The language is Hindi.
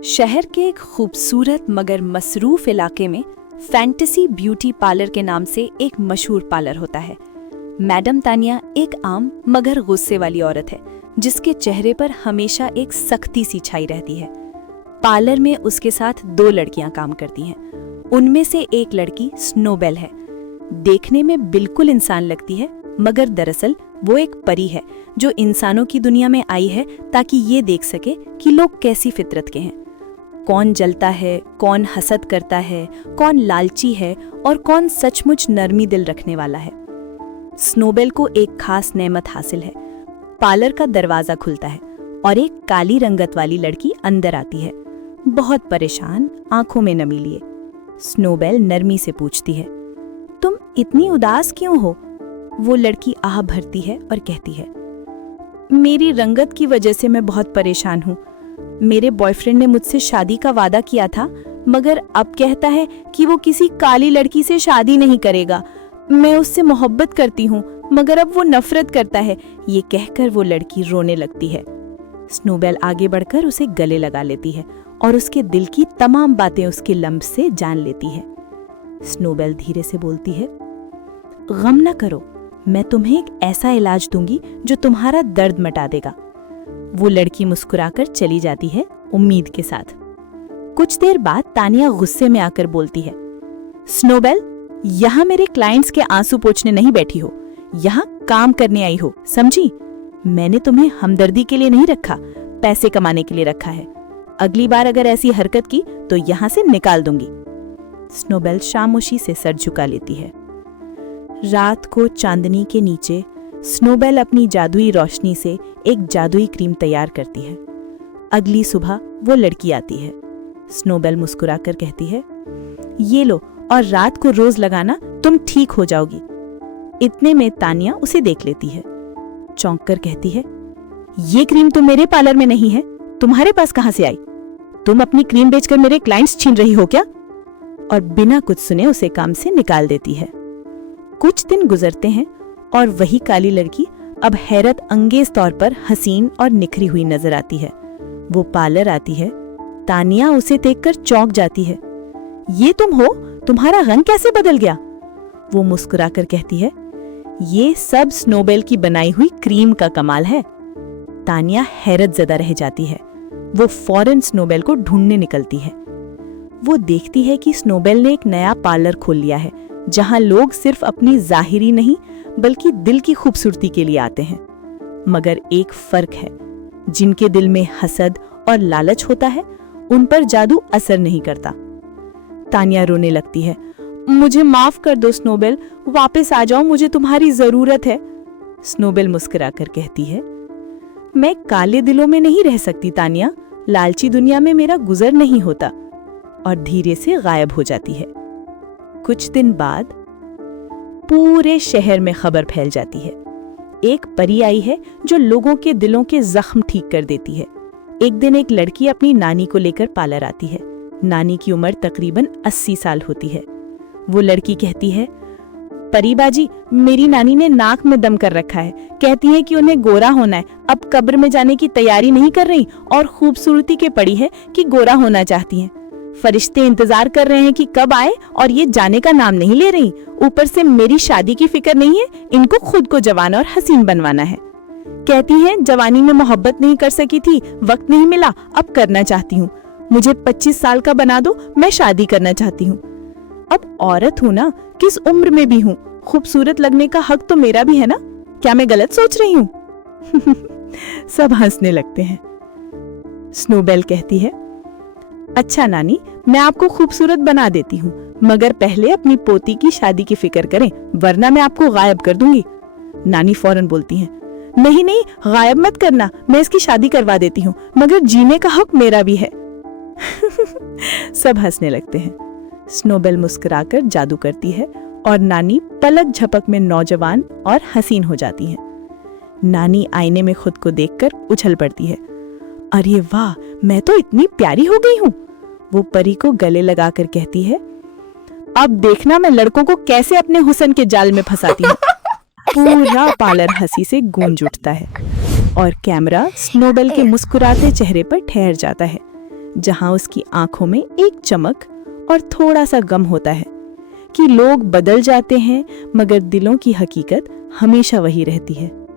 शहर के एक खूबसूरत मगर मसरूफ इलाके में फैंटेसी ब्यूटी पार्लर के नाम से एक मशहूर पार्लर होता है। मैडम तानिया एक आम मगर गुस्से वाली औरत है जिसके चेहरे पर हमेशा एक सख्ती सी छाई रहती है। पार्लर में उसके साथ 2 लड़कियां काम करती हैं। उनमें से एक लड़की स्नोबेल है। देखने में बिल्कुल इंसान लगती है मगर दरअसल वो एक परी है जो इंसानों की दुनिया में आई है ताकि ये देख सके कि लोग कैसी फितरत के हैं, कौन जलता है, कौन हसद करता है, कौन लालची है और कौन सचमुच नरमी दिल रखने वाला है। स्नोबेल को एक खास नेमत हासिल है। पार्लर का दरवाजा खुलता है और एक काली रंगत वाली लड़की अंदर आती है, बहुत परेशान, आंखों में नमी लिए। स्नोबेल नरमी से पूछती है, तुम इतनी उदास क्यों हो? वो लड़की आह भरती है और कहती है, मेरी रंगत की वजह से मैं बहुत परेशान हूँ। मेरे बॉयफ्रेंड ने मुझसे शादी का वादा किया था मगर अब कहता है कि वो किसी काली लड़की से शादी नहीं करेगा। मैं उससे मोहब्बत करती हूँ मगर अब वो नफरत करता है। ये कहकर वो लड़की रोने लगती है। स्नोबेल आगे बढ़कर उसे गले लगा लेती है और उसके दिल की तमाम बातें उसके लम्ब से जान लेती है। स्नोबेल धीरे से बोलती है, गम न करो, मैं तुम्हें एक ऐसा इलाज दूंगी जो तुम्हारा दर्द मिटा देगा। वो लड़की मुस्कुराकर चली जाती है उम्मीद के साथ। कुछ देर बाद तानिया गुस्से में आकर बोलती है, स्नोबेल, यहाँ मेरे क्लाइंट्स के आंसू पोंछने नहीं बैठी हो, यहाँ काम करने आई हो, समझी? मैंने तुम्हें हमदर्दी के लिए नहीं रखा, पैसे कमाने के लिए रखा है। अगली बार अगर ऐसी हरकत की तो यहाँ से निकाल दूंगी। स्नोबेल खामोशी से सर झुका लेती है। रात को चांदनी के नीचे स्नोबेल अपनी जादुई रोशनी से एक जादुई क्रीम तैयार करती है। अगली सुबह वो लड़की आती है। स्नोबेल मुस्कुराकर कहती है, ये लो और रात को रोज लगाना, तुम ठीक हो जाओगी। इतने में तानिया उसे देख लेती है। चौंक कर कहती है, ये क्रीम तो मेरे पार्लर में नहीं है, तुम्हारे पास कहां से आई? तुम अपनी क्रीम बेचकर मेरे क्लाइंट्स छीन रही हो क्या? और बिना कुछ सुने उसे काम से निकाल देती है। कुछ दिन गुजरते हैं और वही काली लड़की अब हैरत अंगेज तौर पर हसीन और निखरी हुई नजर आती है। वो पार्लर आती है। तानिया उसे देखकर चौंक जाती है। ये तुम हो? तुम्हारा रंग कैसे बदल गया? वो मुस्कुराकर कहती है, ये सब स्नोबेल की बनाई हुई क्रीम का कमाल है। तानिया हैरत ज़दा रह जाती है। वो फौरन स्नोबेल को ढूंढने निकलती है। वो देखती है कि स्नोबेल ने एक नया पार्लर खोल लिया है जहां लोग सिर्फ अपनी जाहिरी नहीं बल्कि दिल की खूबसूरती के लिए आते हैं। मगर एक फर्क है, जिनके दिल में हसद और लालच होता है उन पर जादू असर नहीं करता। तानिया रोने लगती है, मुझे माफ कर दो स्नोबेल, वापस आ जाओ, मुझे तुम्हारी जरूरत है। स्नोबेल मुस्कुराकर कहती है, मैं काले दिलों में नहीं रह सकती तानिया, लालची दुनिया में मेरा गुजर नहीं होता। और धीरे से गायब हो जाती है। कुछ दिन बाद पूरे शहर में खबर फैल जाती है, एक परी आई है जो लोगों के दिलों के जख्म ठीक कर देती है। एक दिन एक लड़की अपनी नानी को लेकर पार्लर आती है। नानी की उम्र तकरीबन 80 साल होती है। वो लड़की कहती है, परी बाजी, मेरी नानी ने नाक में दम कर रखा है, कहती है कि उन्हें गोरा होना है, अब कब्र में जाने की तैयारी नहीं कर रही और खूबसूरती के पड़ी है कि गोरा होना चाहती हैं। फरिश्ते इंतजार कर रहे हैं कि कब आए और ये जाने का नाम नहीं ले रही। ऊपर से मेरी शादी की फिक्र नहीं है, इनको खुद को जवान और हसीन बनवाना है। कहती हैं जवानी में मोहब्बत नहीं कर सकी थी, वक्त नहीं मिला, अब करना चाहती हूँ। मुझे 25 साल का बना दो, मैं शादी करना चाहती हूँ। अब औरत हूँ ना, किस उम्र में भी हूँ, खूबसूरत लगने का हक तो मेरा भी है ना। क्या मैं गलत सोच रही हूँ? सब हंसने लगते हैं। स्नोबेल कहती है, अच्छा नानी, मैं आपको खूबसूरत बना देती हूँ, मगर पहले अपनी पोती की शादी की फिक्र करें, वरना मैं आपको गायब कर दूंगी। नानी फौरन बोलती हैं, नहीं नहीं, गायब मत करना, मैं इसकी शादी करवा देती हूँ, मगर जीने का हक मेरा भी है। सब हंसने लगते हैं। स्नोबेल मुस्कुराकर जादू करती है और नानी पलक झपक में नौजवान और हसीन हो जाती है। नानी आईने में खुद को देखकर उछल पड़ती है, अरे वाह, मैं तो इतनी प्यारी हो गई हूँ। वो परी को गले लगाकर कहती है, अब देखना मैं लड़कों को कैसे अपने हुस्न के जाल में फंसाती हूँ। पूरा पार्लर हंसी से गूंज उठता है और कैमरा स्नोबेल के मुस्कुराते चेहरे पर ठहर जाता है। जहां उसकी आंखों में एक चमक और थोड़ा सा गम होता है कि लोग बदल जाते हैं मगर दिलों की हकीकत हमेशा वही रहती है।